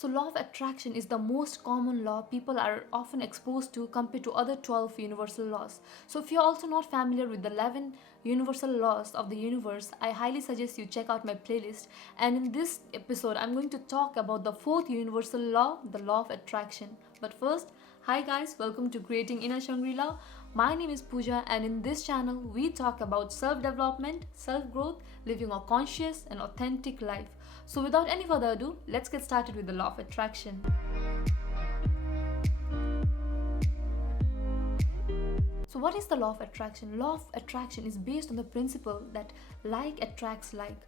So law of attraction is the most common law people are often exposed to compared to other 12 universal laws. So if you're also not familiar with the 11 universal laws of the universe, I highly suggest you check out my playlist. And in this episode, I'm going to talk about the fourth universal law, the law of attraction. But first, hi guys, welcome to Creating Inner Shangri-La. My name is Pooja, and in this channel, we talk about self-development, self-growth, living a conscious and authentic life. So without any further ado, let's get started with the law of attraction. So what is the law of attraction? Law of attraction is based on the principle that like attracts like.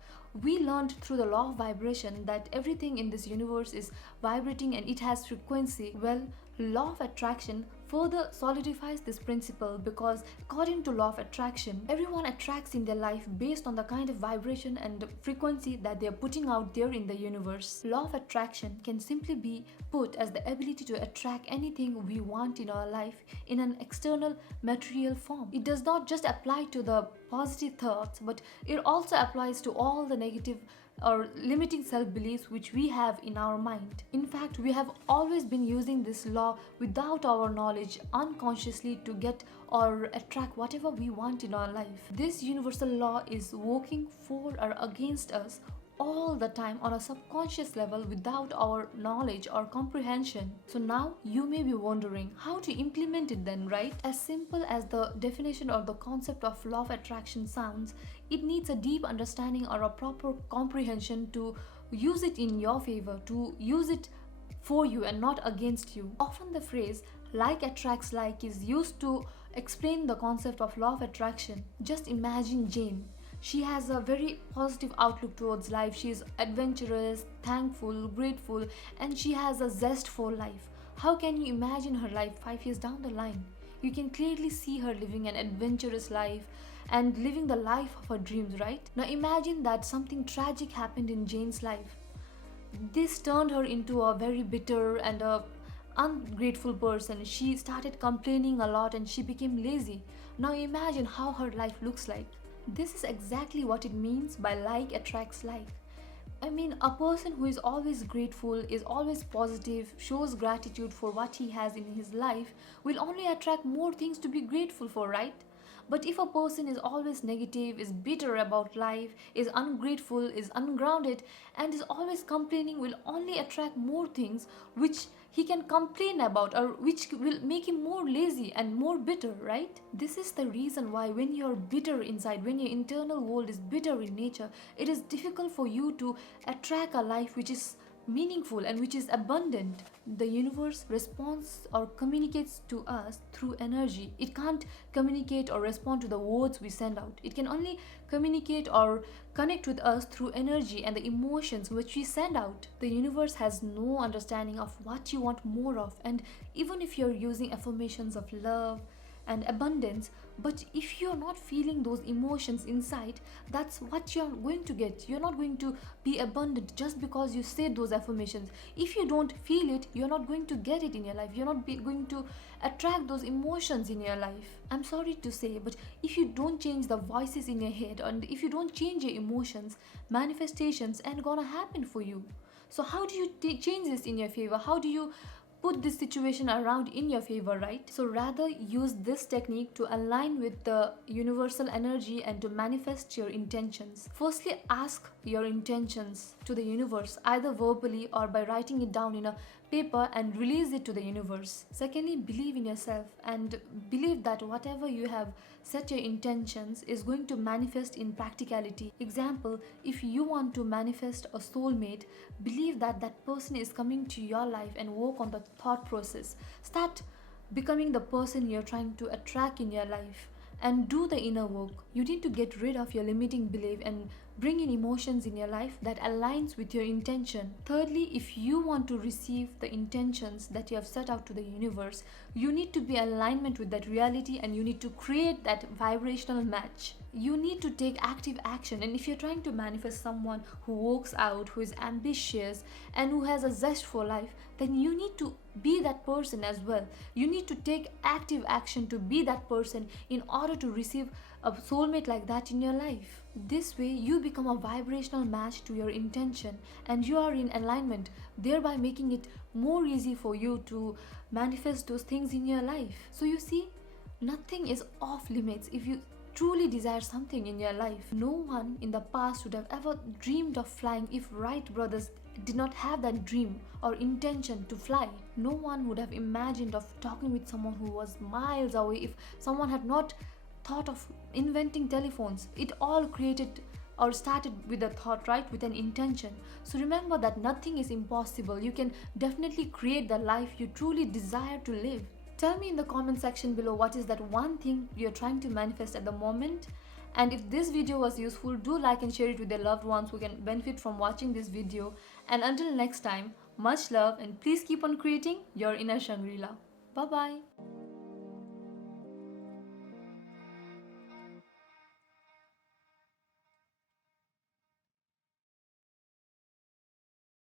We learned through the law of vibration that everything in this universe is vibrating and it has frequency. Well, law of attraction further solidifies this principle because according to law of attraction, everyone attracts in their life based on the kind of vibration and frequency that they are putting out there in the universe. Law of attraction can simply be put as the ability to attract anything we want in our life in an external material form. It does not just apply to the positive thoughts, but it also applies to all the negative or limiting self-beliefs which we have in our mind. In fact, we have always been using this law without our knowledge unconsciously to get or attract whatever we want in our life. This universal law is working for or against us all the time on a subconscious level without our knowledge or comprehension. So now you may be wondering how to implement it then, right? As simple as the definition or the concept of law of attraction sounds, it needs a deep understanding or a proper comprehension to use it in your favor, to use it for you and not against you. Often the phrase like attracts like is used to explain the concept of law of attraction. Just imagine Jane. She has a very positive outlook towards life. She is adventurous, thankful, grateful, and she has a zest for life. How can you imagine her life 5 years down the line? You can clearly see her living an adventurous life and living the life of her dreams, right? Now imagine that something tragic happened in Jane's life. This turned her into a very bitter and a ungrateful person. She started complaining a lot and she became lazy. Now imagine how her life looks like. This is exactly what it means by like attracts like. I mean, a person who is always grateful, is always positive, shows gratitude for what he has in his life will only attract more things to be grateful for, right? But if a person is always negative, is bitter about life, is ungrateful, is ungrounded, and is always complaining, will only attract more things which he can complain about or which will make him more lazy and more bitter, right? This is the reason why when you're bitter inside, when your internal world is bitter in nature, it is difficult for you to attract a life which is meaningful and which is abundant. The universe responds or communicates to us through energy. It can't communicate or respond to the words we send out. It can only communicate or connect with us through energy and the emotions which we send out. The universe has no understanding of what you want more of, and even if you're using affirmations of love and abundance, but if you're not feeling those emotions inside, that's what you're going to get. You're not going to be abundant just because you say those affirmations. If you don't feel it, you're not going to get it in your life. You're not going to attract those emotions in your life. I'm sorry to say, but if you don't change the voices in your head and if you don't change your emotions, manifestations ain't gonna happen for you. So how do you change this in your favor? How do you put this situation around in your favor, right? So rather use this technique to align with the universal energy and to manifest your intentions. Firstly, ask your intentions to the universe, either verbally or by writing it down in a paper and release it to the universe. Secondly, believe in yourself and believe that whatever you have set your intentions is going to manifest in practicality. Example, if you want to manifest a soulmate, believe that that person is coming to your life and work on the thought process. Start becoming the person you're trying to attract in your life and do the inner work. You need to get rid of your limiting belief and bring in emotions in your life that aligns with your intention. Thirdly, if you want to receive the intentions that you have set out to the universe, you need to be in alignment with that reality and you need to create that vibrational match. You need to take active action, and if you're trying to manifest someone who works out, who is ambitious and who has a zest for life, then you need to be that person as well. You need to take active action to be that person in order to receive a soulmate like that in your life. This way, you become a vibrational match to your intention and you are in alignment, thereby making it more easy for you to manifest those things in your life. So, you see, nothing is off limits if you truly desire something in your life. No one in the past would have ever dreamed of flying if Wright brothers did not have that dream or intention to fly. No one would have imagined of talking with someone who was miles away if someone had not thought of inventing telephones. It all created or started with a thought, right? With an intention. So remember that nothing is impossible. You can definitely create the life you truly desire to live. Tell me in the comment section below what is that one thing you're trying to manifest at the moment. And if this video was useful, do like and share it with your loved ones who can benefit from watching this video. And until next time, much love and please keep on creating your inner Shangri-La. Bye bye.